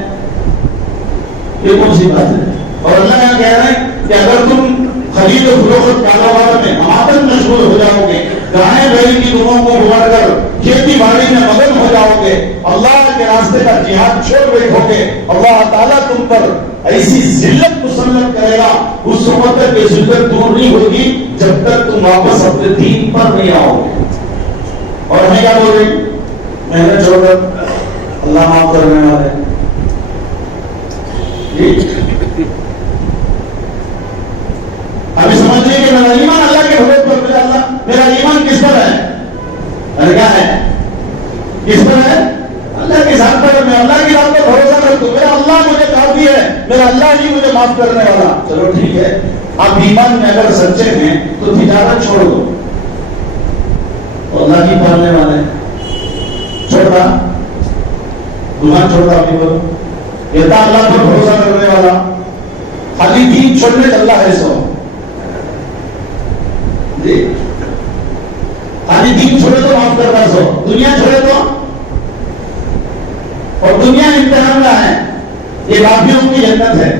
یہ کون سی بات ہے؟ اور اللہ کیا کہہ رہے ہیں کہ اگر تم خرید و فروخت کاروبار میں ہمارن مشغول ہو جاؤ گے، گائے بیل کی دموں کو بڑھ کر کھیتی باڑی میں مگن ہو جاؤ گے، اللہ کے راستے کا جہاد چھوڑ بیٹھو گے، اللہ تعالیٰ تم پر ایسی ذلت مسلط کرے گا، اس وقت تک یہ ذلت دور نہیں ہوگی جب تک تم واپس اپنے دین پر نہیں آؤ گے. اور ہمیں کیا بول رہے ہیں؟ محنت چھوڑ کر اللہ معاف کرنے والے. ہمیں سمجھنے کہ میرا ایمان اللہ کے حکم پر، میرا ایمان کس پر ہے؟ ارے کیا ہے؟ کس پر ہے؟ اللہ کی ذات پر. میں اللہ کی ذات پر بھروسہ کرتا ہوں. میرا اللہ مجھے کافی ہے، میرا اللہ ہی مجھے معاف کرنے والا. چلو ٹھیک ہے، آپ ایمان میں اگر سچے ہیں تو تجارت چھوڑ دو. اللہ کی پالنے والے چھوڑا، گناہ چھوڑا. ابھی بولو یہ تھا اللہ پر بھروسہ کرنے والا، خالی دین چھوڑنے چل رہا ہے. سو جی خالی دین چھوڑے تو معاف کرنا، سو دنیا چھوڑے تو. اور دنیا امتحان کا ہے. یہ کافروں کی جنت ہے.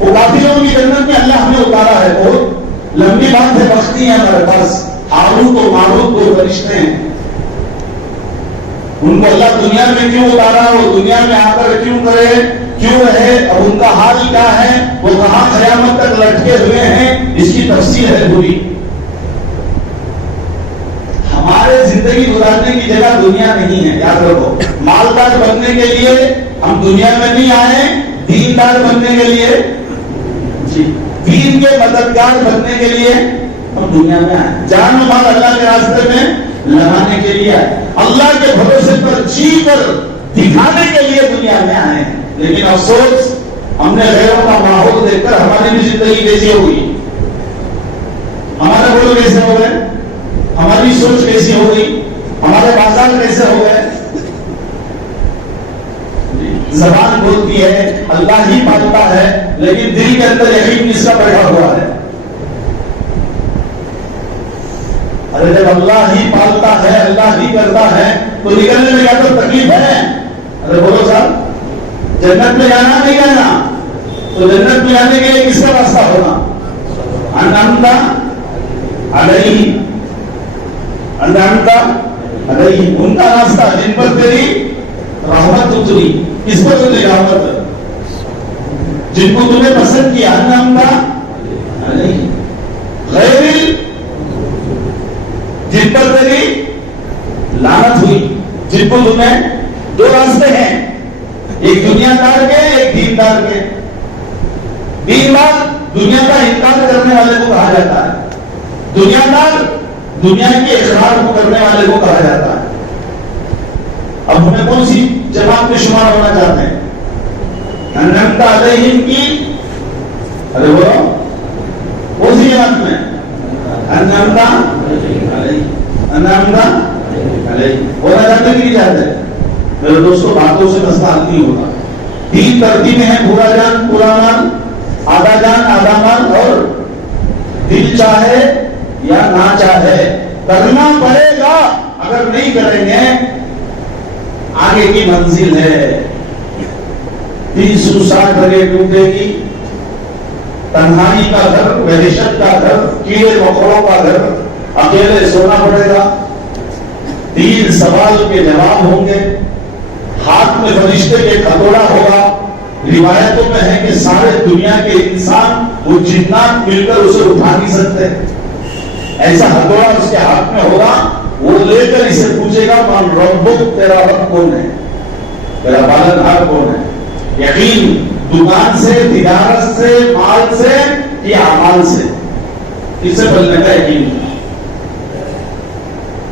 وہ کافروں کی جنت میں اللہ ہمیں اتارا ہے. بہت لمبی بات ہے، بختی ہے ہمارے پاس. ہاروت و ماروت 2 فرشتے ہیں. ان کو اللہ دنیا میں کیوں اتارا، وہ دنیا میں آ کر کیوں کرے کیوں ہے، اب ان کا حال کیا ہے، وہ کہاں قیامت تک لٹکے ہوئے ہیں، اس کی تفصیل ہے پوری۔ ہمارے زندگی گزارنے کی جگہ دنیا نہیں ہے، یاد رکھو۔ مالدار بننے کے لیے ہم دنیا میں نہیں آئے، دیندار بننے کے لیے، دین کے مددگار بننے کے لیے ہم دنیا میں آئے، جان و مال اللہ کے راستے میں لگانے کے لیے آئے، اللہ کے بھروسے پر جی کر دکھانے کے لیے دنیا میں آئے ہیں۔ لیکن افسوس، ہم نے غیروں کا ماحول دیکھ کر ہماری بھی زندگی کیسی ہو گئی، ہمارے بول کیسے ہو گئے، ہماری سوچ کیسی ہو گئی، ہمارے بازار کیسے ہو گئے۔ زبان بولتی ہے اللہ ہی پالتا ہے، لیکن دل کے اندر یقین کس کا بیٹھا ہوا ہے؟ ارے جب اللہ ہی پالتا ہے، اللہ ہی کرتا ہے، تو نکلنے میں کیا تو تکلیف ہے؟ ارے بولو صاحب، جنت میں جانا نہیں جانا؟ تو جنت میں جانے کے لیے کس کا راستہ ہونا؟ انعمت علیہم، انعمت علیہم، ان کا راستہ جن پر تیری رحمت اتری۔ کس پر اتری رحمت؟ جن کو تم نے پسند کیا، انعمت علیہم، غیر جن پر تیری لعنت ہوئی۔ جن کو تمہیں دو راستے ہیں، ایک دنیا دار کے، ایک دیندار کے۔ دیندار دنیا کا انکار کرنے والے کو کہا جاتا ہے، دنیا دار دنیا کے اقرار کو کرنے والے کو کہا جاتا ہے۔ اب ہمیں کون سی جماعت میں شمار ہونا چاہتے ہیں؟ انعمت علیہم کی، ارے بولو کون سی جماعت میں؟ انعمت علیہم، انعمت علیہم ہونا چاہتے ہیں کہ نہیں چاہتے؟ میرے دوستوں، باتوں سے مسئلہ حل نہیں ہوتا۔ تین ترتیبیں ہیں، پورا جان پورا مان، آدھا جان آدھا مان، اور دل چاہے یا نہ چاہے کرنا پڑے گا۔ اگر نہیں کریں گے آگے کی منزل ہے 360 جگہ ٹوٹے گی، تنہائی کا گھر، وحشت کا گھر، کیڑے مکوڑوں کا گھر، اکیلے سونا پڑے گا، 3 سوال کے جواب ہوں گے، ہاتھ میں فرشتے کے کھتوڑا ہوگا۔ روایتوں میں ہے کہ سارے دنیا کے انسان وہ جنات مل کر اسے اٹھا نہیں سکتے، ایسا ہتھوڑا اس کے ہاتھ میں ہوگا، وہ لے کر اسے پوچھے گا من ربک، تیرا رب کون ہے، تیرا پالنہار کون ہے۔ یقین دکان سے، تجارت سے، مال سے یا اعمال سے، اس سے بلنے کا یقین۔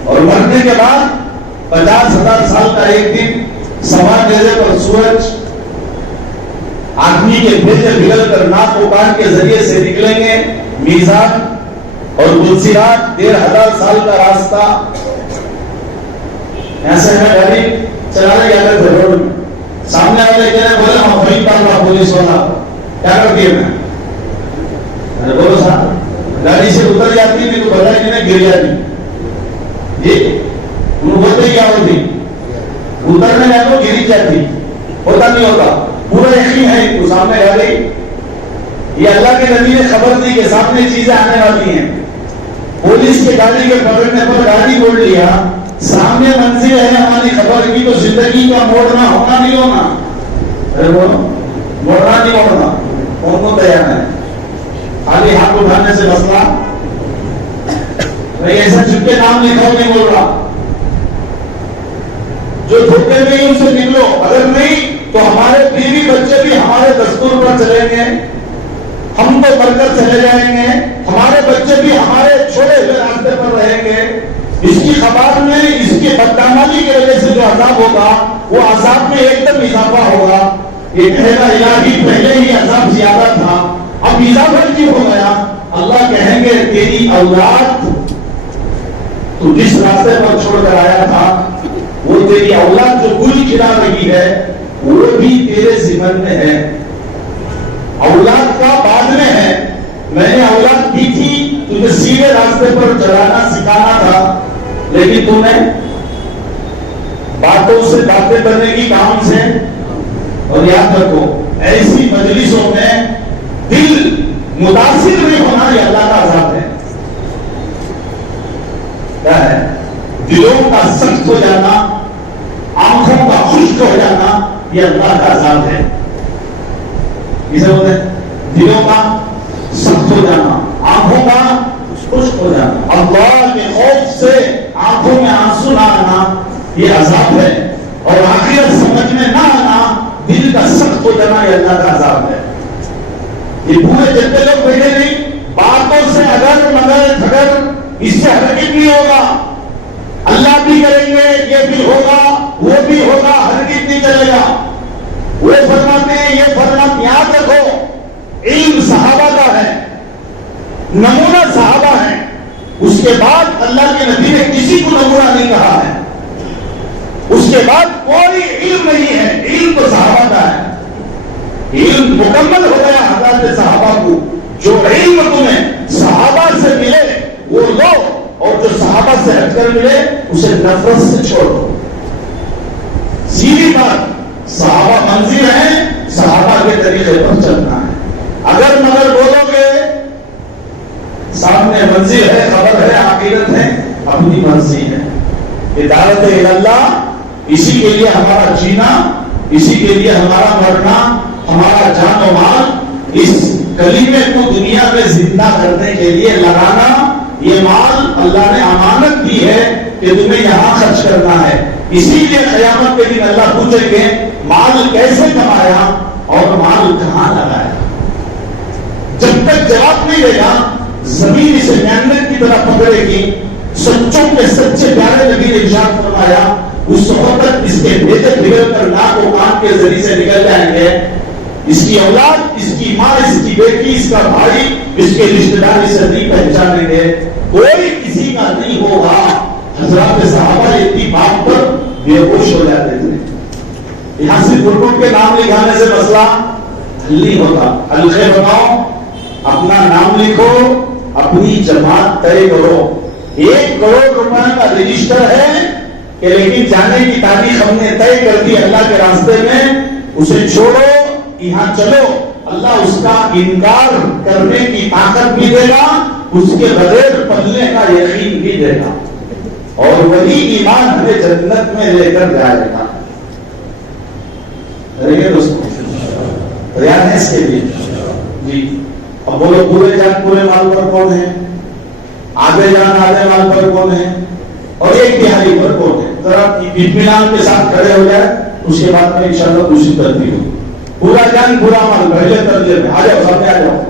اور مرنے کے بعد 50,000 سال کا ایک دن، سوا نیزے پر سورج آدمی کے بھیجے بگل کر ناک و کان کے ذریعے سے نکلیں گے، میزان اور ملسیات 1,500 سال کا راستہ۔ یہاں سے ہمیں گاڑی چلانے کیا کرتے روڈ میں، سامنے والے کہنے بولے ہم فرید کا پولیس والا کیا کرتی ہے؟ میں ارے بولو صاحب، گاڑی سے اتر جاتی نہیں تو بتائیں کہ نہیں گر جاتی جی، انہوں بولتے کیا ہوتی؟ اترنے جا تو گری جاتی، ہوتا نہیں ہوتا، پورا یقین ہے تو سامنے گاڑی، یہ اللہ کے نبی نے خبر دی کہ سامنے چیزیں آنے والی ہیں۔ پولیس کے گاڑی کے پکڑنے پر گاڑی موڑ لیا، سامنے منزل ہے ہماری خبر کی، تو زندگی کا موڑنا ہونا نہیں ہونا؟ ارے وہ موڑنا نہیں موڑنا، کون کو تیار ہے؟ خالی ہاتھ اٹھانے سے مسئلہ میں ایسا چپ کے نام لکھاؤ نہیں بول رہا، جو دھوکے میں ہی ان سے نکلو، اگر نہیں تو ہمارے بیوی بچے بھی ہمارے دستور پر چلیں گے، ہم تو بڑھ کر چلے جائیں گے، ہمارے بچے بھی ہمارے چھوڑے ہوئے راستے پر رہیں گے۔ اس کی خبر میں اس کی بدعملی کی وجہ سے جو عذاب ہوگا وہ عذاب میں ایک دم اضافہ ہوگا۔ یہ کہے گا الہی پہلے ہی عذاب زیادہ تھا، اب اضافہ کیوں ہو گیا؟ اللہ کہیں گے تیری اولاد تو جس راستے پر چھوڑ کر آیا تھا، وہ تیری اولاد جو گل کھلا رہی ہے وہ بھی تیرے ذمن میں ہے، اولاد کا بعد میں ہے۔ میں نے اولاد دی تھی تجھے سیدھے راستے پر چلانا سکھانا تھا، لیکن تم نے باتوں سے باتیں کرنے کی کام سے۔ اور یاد رکھو ایسی مجلسوں میں دل متاثر نہیں ہونا یہ اللہ کا عذاب ہے۔ کیا ہے؟ دلوں کا سخت ہو جانا، آنکھوں کا خشک ہو جانا، یہ اللہ کا عذاب ہے۔ کسے بولتے ہیں؟ دلوں کا سخت ہو جانا، آنکھوں کا خشک ہو جانا، اللہ کے خوف سے آنکھوں میں آنسو نہ آنا، یہ عذاب ہے، اور آخرت سمجھ میں نہ آنا، دل کا سخت ہو جانا، یہ اللہ کا عذاب ہے۔ یہ پورے جتنے لوگ بیٹھے نہیں، باتوں سے اگر مگر اس سے ہرگز نہیں ہوگا، اللہ بھی کریں گے، یہ بھی ہوگا، وہ بھی ہوگا، ہرگز نہیں چلے گا۔ وہ فرماتے ہیں، یہ فرمان یاد رکھو، علم صحابہ کا ہے، نمونہ صحابہ ہے، اس کے بعد اللہ کے نبی نے کسی کو نمونہ نہیں کہا ہے، اس کے بعد کوئی علم نہیں ہے، علم تو صحابہ کا ہے۔ علم مکمل ہو گیا حضرات صحابہ کو، جو علم تمہیں صحابہ سے ملے وہ لو، اور جو صحابہ سے ہٹ کر ملے اسے نفرت سے چھوڑو۔ سیدھی بات، صحابہ منزل ہیں، صحابہ کے طریقے پر چلنا ہے۔ اگر مگر بولو گے سامنے منزل ہے، خبر ہے، عقیدت ہے، اپنی مرضی ہے، ہدایت اللہ، اسی کے لیے ہمارا جینا، اسی کے لیے ہمارا مرنا، ہمارا جان و مال، اس کلمے کو دنیا میں زندہ کرنے کے لیے لگانا، یہ مال اللہ نے امانت دی ہے کہ تمہیں یہاں خرچ کرنا ہے۔ اسی لیے قیامت کے دن اللہ پوچھیں گے مال کیسے کمایا اور مال کہاں لگایا۔ جب تک جواب نہیں دے گا زمین اسے محنت کی طرح پکڑے گی۔ سچوں کے سچے پیارے نبی نے ارشاد فرمایا اس وقت تک اس کے بیٹے بگڑ کر ناک و کان کے ذریعے سے نکل جائیں گے، اس کی اولاد، اس کی ماں، اس کی بیٹی، اس کا بھائی، اس کے رشتہ دار اسے نہیں پہچانیں گے، کوئی کسی کا نہیں ہوگا۔ حضرات صحابہ اتنی بات پر بے ہوش ہو جاتے تھے۔ یہاں سے گروپ کے نام لکھانے سے مسئلہ حل نہیں ہوتا۔ حلقے بناؤ، اپنا نام لکھو، اپنی جماعت طے کرو۔ 1 کروڑ روپے کا رجسٹر ہے کہ لیکن جانے کی تاریخ ہم نے طے کر دی اللہ کے راستے میں، اسے چھوڑو، یہاں چلو، اللہ اس کا انکار کرنے کی طاقت بھی دے گا، اس کے بغیر پلنے کا یقین بھی دے گا، اور وہی ایمان ہمیں جنت میں لے کر جائے گا۔ دوستوں تیار ہے اس کے لیے؟ جی اب بولو، پورے جان پورے مال پر کون ہے؟ آدھے جان آدھے مال پر کون ہے؟ اور 1 تہائی پر کون ہے؟ ذرا اطمینان کے ساتھ کھڑے ہو جائے، اس کے بعد میں انشاءاللہ دوسری ترتیب ہو۔ پورا جان پورا مال پہلے درجے میں، آ جاؤ، سامنے آ جاؤ۔